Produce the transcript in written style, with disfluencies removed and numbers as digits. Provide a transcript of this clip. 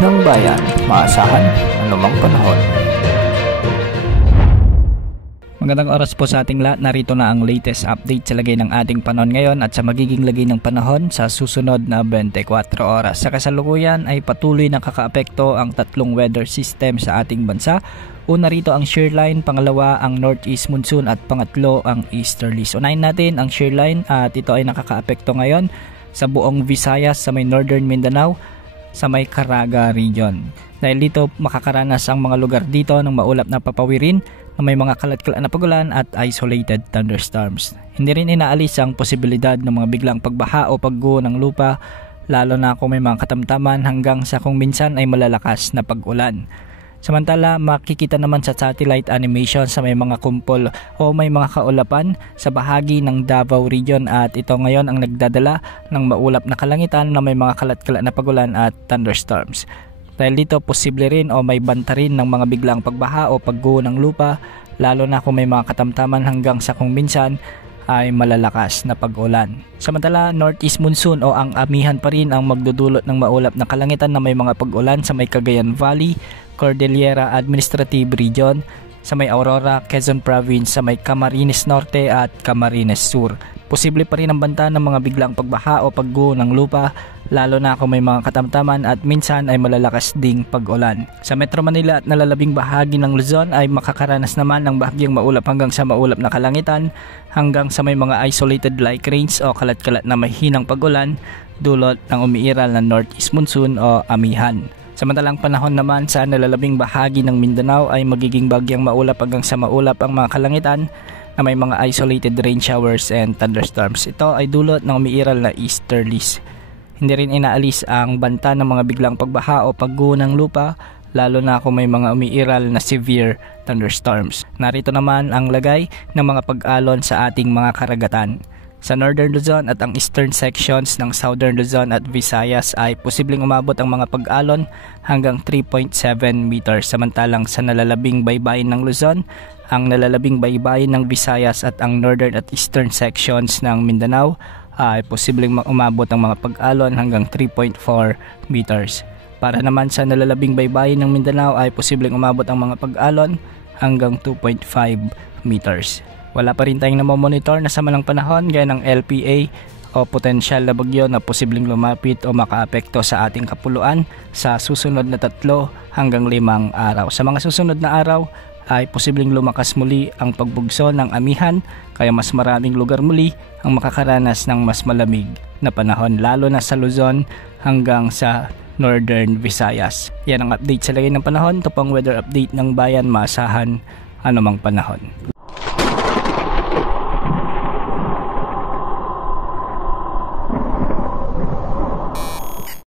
ng bayan, maasahan anumang panahon. Magandang oras po sa ating lahat. Narito na ang latest update sa lagay ng ating panahon ngayon at sa magiging lagay ng panahon sa susunod na 24 oras. Sa kasalukuyan ay patuloy na kakaapekto ang tatlong weather system sa ating bansa. Una rito ang shear line, pangalawa ang northeast monsoon at pangatlo ang easterlies. Unahin natin ang shear line at ito ay nakakaapekto ngayon sa buong Visayas, sa may northern Mindanao, sa may Caraga region. Dahil dito makakaranas ang mga lugar dito ng maulap na papawirin na may mga kalat-kalat na pagulan at isolated thunderstorms. Hindi rin inaalis ang posibilidad ng mga biglang pagbaha o pagguho ng lupa, lalo na kung may mga katamtaman hanggang sa kung minsan ay malalakas na pag-ulan. Samantala, makikita naman sa satellite animation sa may mga kumpol o may mga kaulapan sa bahagi ng Davao region at ito ngayon ang nagdadala ng maulap na kalangitan na may mga kalat-kalat na pagulan at thunderstorms. Dahil dito posible rin o may banta rin ng mga biglang pagbaha o pagguho ng lupa, lalo na kung may mga katamtaman hanggang sa kung minsan ay malalakas na pag-ulan. Samantala, northeast monsoon o ang amihan pa rin ang magdudulot ng maulap na kalangitan na may mga pag-ulan sa may Cagayan Valley, Cordillera Administrative Region, sa may Aurora, Quezon Province, sa may Camarines Norte at Camarines Sur. Posible pa rin ang banta ng mga biglang pagbaha o pagguho ng lupa, lalo na kung may mga katamtaman at minsan ay malalakas ding pag-ulan. Sa Metro Manila at nalalabing bahagi ng Luzon ay makakaranas naman ng bahagyang maulap hanggang sa maulap na kalangitan, hanggang sa may mga isolated light rains o kalat-kalat na mahinang pag-ulan dulot ng umiiral na northeast monsoon o amihan. Samantalang panahon naman sa nalalabing bahagi ng Mindanao ay magiging bagyang maulap hanggang sa maulap ang mga kalangitan na may mga isolated rain showers and thunderstorms. Ito ay dulot ng umiiral na easterlies. Hindi rin inaalis ang banta ng mga biglang pagbaha o pagguho ng lupa, lalo na kung may mga umiiral na severe thunderstorms. Narito naman ang lagay ng mga pag-alon sa ating mga karagatan. Sa Northern Luzon at ang eastern sections ng Southern Luzon at Visayas ay posibleng umabot ang mga pag-alon hanggang 3.7 meters. Samantalang sa nalalabing baybayin ng Luzon, ang nalalabing baybayin ng Visayas at ang northern at eastern sections ng Mindanao ay posibleng umabot ang mga pag-alon hanggang 3.4 meters. Para naman sa nalalabing baybayin ng Mindanao ay posibleng umabot ang mga pag-alon hanggang 2.5 meters. Wala pa rin tayong namomonitor na sama ng panahon gaya ng LPA o potensyal na bagyo na posibleng lumapit o makaapekto sa ating kapuluan sa susunod na 3 hanggang 5 araw. Sa mga susunod na araw ay posibleng lumakas muli ang pagbugso ng amihan, kaya mas maraming lugar muli ang makakaranas ng mas malamig na panahon, lalo na sa Luzon hanggang sa Northern Visayas. Yan ang update sa lagay ng panahon. Ito pang weather update ng bayan, maasahan anumang panahon.